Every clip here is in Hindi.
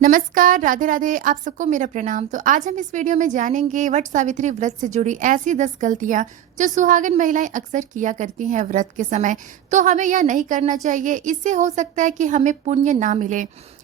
नमस्कार, राधे राधे। आप सबको मेरा प्रणाम। तो आज हम इस वीडियो में जानेंगे वट सावित्री व्रत से जुड़ी ऐसी 10 गलतियां जो सुहागन महिलाएं अक्सर किया करती हैं व्रत के समय। तो हमें यह नहीं करना चाहिए, इससे हो सकता है कि हमें पुण्य ना मिले।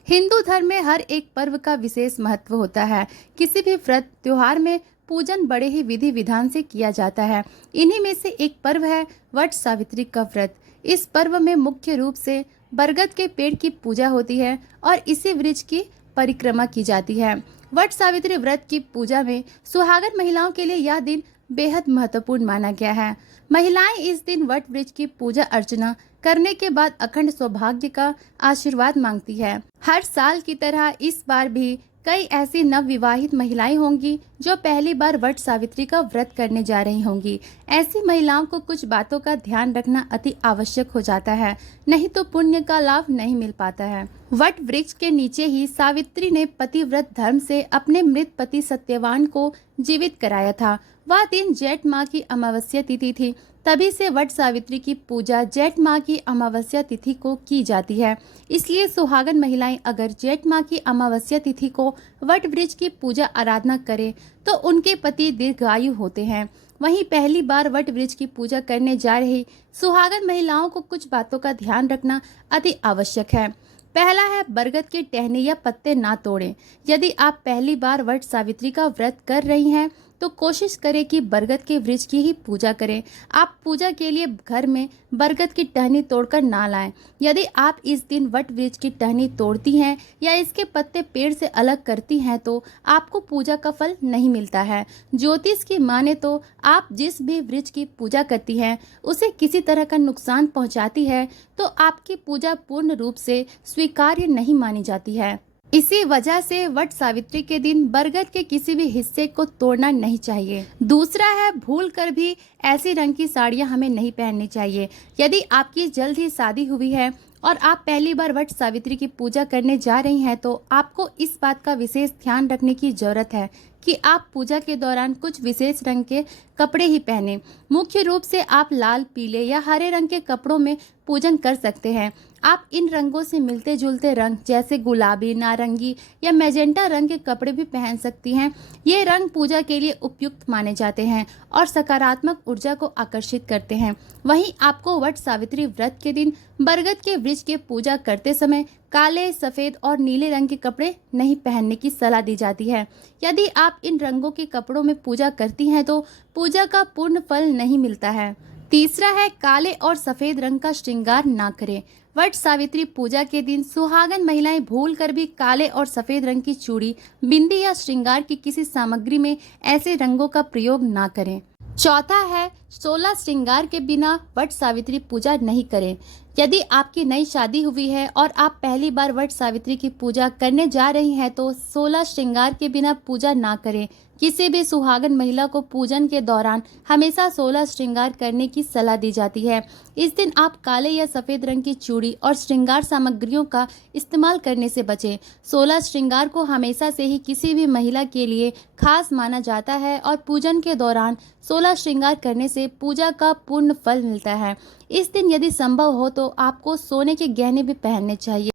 हिंदू धर्म में हर एक पर्व का विशेष महत्व होता है। किसी भी व्रत त्योहार में पूजन बड़े ही विधि विधान से किया जाता है। इन्हीं में से एक पर्व है वट सावित्री का व्रत। इस पर्व में मुख्य रूप से बरगद के पेड़ की पूजा होती है और इसी वृक्ष की परिक्रमा की जाती है। वट सावित्री व्रत की पूजा में सुहागन महिलाओं के लिए यह दिन बेहद महत्वपूर्ण माना गया है। महिलाएं इस दिन वट वृक्ष की पूजा अर्चना करने के बाद अखंड सौभाग्य का आशीर्वाद मांगती है। हर साल की तरह इस बार भी कई ऐसी नवविवाहित महिलाएं होंगी जो पहली बार वट सावित्री का व्रत करने जा रही होंगी। ऐसी महिलाओं को कुछ बातों का ध्यान रखना अति आवश्यक हो जाता है, नहीं तो पुण्य का लाभ नहीं मिल पाता है। वट वृक्ष के नीचे ही सावित्री ने पतिव्रत धर्म से अपने मृत पति सत्यवान को जीवित कराया था। वह दिन जेठ माह की अमावस्या तिथि थी। तभी से वट सावित्री की पूजा जेठ माह की अमावस्या तिथि को की जाती है। इसलिए सुहागन महिलाएं अगर जेठ माह की अमावस्या तिथि को वट वृक्ष की पूजा आराधना करें तो उनके पति दीर्घायु होते हैं। वहीं पहली बार वट वृक्ष की पूजा करने जा रही सुहागन महिलाओं को कुछ बातों का ध्यान रखना अति आवश्यक है। पहला है, बरगद के टहनी या पत्ते ना तोड़ें। यदि आप पहली बार वट सावित्री का व्रत कर रही हैं तो कोशिश करें कि बरगद के वृक्ष की ही पूजा करें। आप पूजा के लिए घर में बरगद की टहनी तोड़कर ना लाएं। यदि आप इस दिन वट वृक्ष की टहनी तोड़ती हैं या इसके पत्ते पेड़ से अलग करती हैं तो आपको पूजा का फल नहीं मिलता है। ज्योतिष की माने तो आप जिस भी वृक्ष की पूजा करती हैं उसे किसी तरह का नुकसान पहुंचाती है तो आपकी पूजा पूर्ण रूप से स्वीकार्य नहीं मानी जाती है। इसी वजह से वट सावित्री के दिन बरगद के किसी भी हिस्से को तोड़ना नहीं चाहिए। दूसरा है, भूल कर भी ऐसी रंग की साड़ियां हमें नहीं पहननी चाहिए। यदि आपकी जल्द ही शादी हुई है और आप पहली बार वट सावित्री की पूजा करने जा रही हैं तो आपको इस बात का विशेष ध्यान रखने की जरूरत है कि आप पूजा के दौरान कुछ विशेष रंग के कपड़े ही पहने। मुख्य रूप से आप लाल, पीले या हरे रंग के कपड़ों में पूजन कर सकते हैं। आप इन रंगों से मिलते जुलते रंग जैसे गुलाबी, नारंगी या मैजेंटा रंग के कपड़े भी पहन सकती हैं। ये रंग पूजा के लिए उपयुक्त माने जाते हैं और सकारात्मक ऊर्जा को आकर्षित करते हैं। वहीं आपको वट सावित्री व्रत के दिन बरगद के वृक्ष की पूजा करते समय काले, सफेद और नीले रंग के कपड़े नहीं पहनने की सलाह दी जाती है। यदि आप इन रंगों के कपड़ों में पूजा करती हैं तो पूजा का पूर्ण फल नहीं मिलता है। तीसरा है, काले और सफेद रंग का श्रृंगार ना करें। वट सावित्री पूजा के दिन सुहागन महिलाएं भूल कर भी काले और सफेद रंग की चूड़ी, बिंदी या श्रृंगार की किसी सामग्री में ऐसे रंगों का प्रयोग ना करें। चौथा है, 16 श्रृंगार के बिना वट सावित्री पूजा नहीं करें। यदि आपकी नई शादी हुई है और आप पहली बार वट सावित्री की पूजा करने जा रही हैं तो 16 श्रृंगार के बिना पूजा ना करें। किसी भी सुहागन महिला को पूजन के दौरान हमेशा 16 श्रृंगार करने की सलाह दी जाती है। इस दिन आप काले या सफेद रंग की चूड़ी और श्रृंगार सामग्रियों का इस्तेमाल करने से बचें। 16 श्रृंगार को हमेशा से ही किसी भी महिला के लिए खास माना जाता है और पूजन के दौरान 16 श्रृंगार करने से पूजा का पूर्ण फल मिलता है। इस दिन यदि संभव हो तो आपको सोने के गहने भी पहनने चाहिए।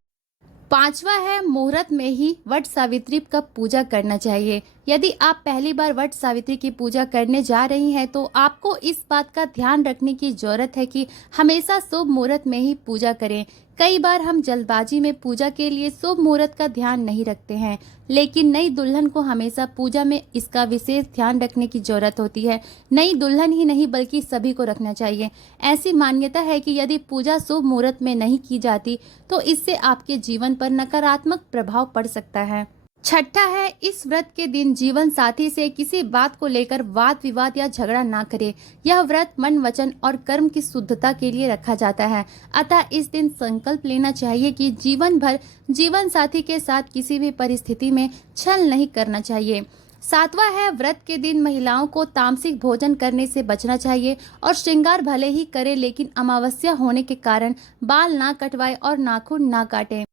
पांचवा है, मुहूर्त में ही वट सावित्री का पूजा करना चाहिए। यदि आप पहली बार वट सावित्री की पूजा करने जा रही हैं तो आपको इस बात का ध्यान रखने की जरूरत है कि हमेशा शुभ मुहूर्त में ही पूजा करें। कई बार हम जल्दबाजी में पूजा के लिए शुभ मुहूर्त का ध्यान नहीं रखते हैं, लेकिन नई दुल्हन को हमेशा पूजा में इसका विशेष ध्यान रखने की जरूरत होती है। नई दुल्हन ही नहीं बल्कि सभी को रखना चाहिए। ऐसी मान्यता है कि यदि पूजा शुभ मुहूर्त में नहीं की जाती तो इससे आपके जीवन पर नकारात्मक प्रभाव पड़ सकता है। छठा है, इस व्रत के दिन जीवन साथी से किसी बात को लेकर वाद विवाद या झगड़ा ना करें। यह व्रत मन, वचन और कर्म की शुद्धता के लिए रखा जाता है। अतः इस दिन संकल्प लेना चाहिए कि जीवन भर जीवन साथी के साथ किसी भी परिस्थिति में छल नहीं करना चाहिए। सातवां है, व्रत के दिन महिलाओं को तामसिक भोजन करने से बचना चाहिए और श्रृंगार भले ही करें लेकिन अमावस्या होने के कारण बाल ना कटवाएं और नाखून ना काटें।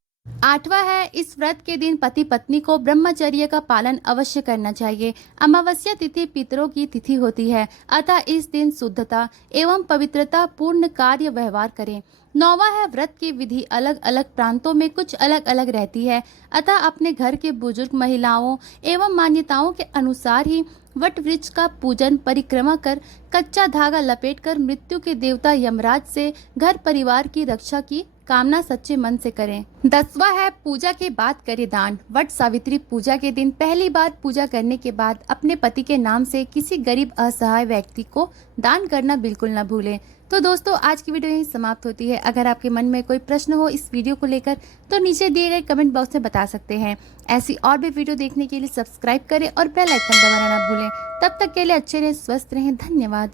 आठवां है, इस व्रत के दिन पति पत्नी को ब्रह्मचर्य का पालन अवश्य करना चाहिए। अमावस्या तिथि पितरों की तिथि होती है, अतः इस दिन शुद्धता एवं पवित्रता पूर्ण कार्य व्यवहार करें। नौवां है, व्रत की विधि अलग अलग प्रांतों में कुछ अलग अलग रहती है, अतः अपने घर के बुजुर्ग महिलाओं एवं मान्यताओं के अनुसार ही वट वृक्ष का पूजन परिक्रमा कर कच्चा धागा लपेटकर मृत्यु के देवता यमराज से घर परिवार की रक्षा की कामना सच्चे मन से करें। 10वां है, पूजा के बाद करें दान। वट सावित्री पूजा के दिन पहली बार पूजा करने के बाद अपने पति के नाम से किसी गरीब असहाय व्यक्ति को दान करना बिल्कुल न भूलें। तो दोस्तों, आज की वीडियो यहीं समाप्त होती है। अगर आपके मन में कोई प्रश्न हो इस वीडियो को लेकर तो नीचे दिए गए कमेंट बॉक्स में बता सकते हैं। ऐसी और भी वीडियो देखने के लिए सब्सक्राइब करें और बेल आइकन दबाना ना भूलें। तब तक के लिए अच्छे रहें, स्वस्थ रहें। धन्यवाद।